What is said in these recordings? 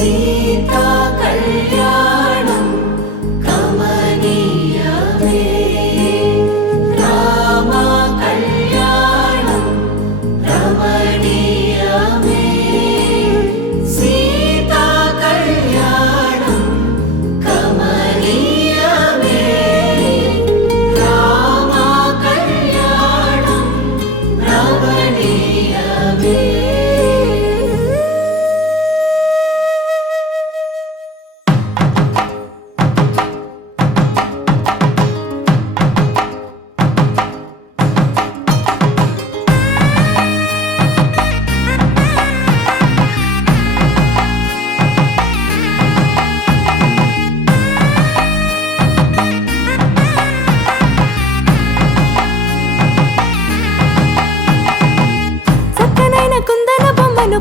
సీతా కళ్యాణం కమనీయమే రామ కళ్యాణం రమణీయమే సీతా కళ్యాణం కమనీయమే రామ కళ్యాణం రమణీయమే.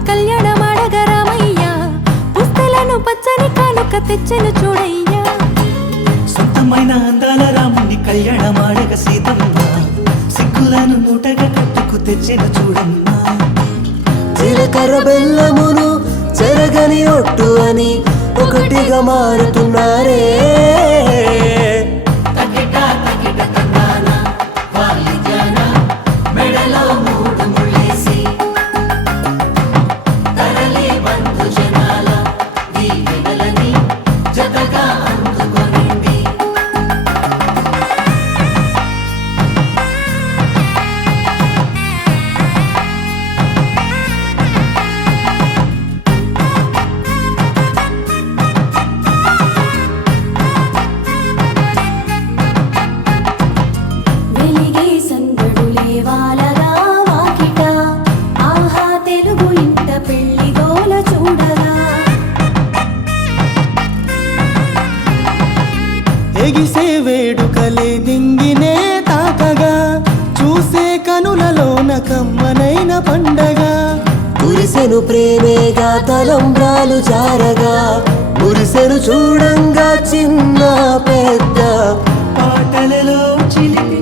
కళ్యాణమాడగ రామయ్య పుస్తలను పచ్చని కానుక తెచ్చెను చూడయ్యా. సొంతమైన అందాల రాముని కళ్యాణమాడగ సీతమ్మ సిగ్గులను మూటగా కట్టుకు తెచ్చెను చూడమ్మా. జీలకర్ర బెల్లమును చెరగని ఒట్టు అని ఒకటిగా మారుతున్నారే. ఎగిసే వేడుకలే దింగినే తాకగా చూసే కనులలోన కమ్మనైన పండగ. కురిసెను ప్రేమేగా తలంబ్రాలు జారగా మురిసెను చూడంగా చిన్న పెద్ద పాటలలో చిలిపి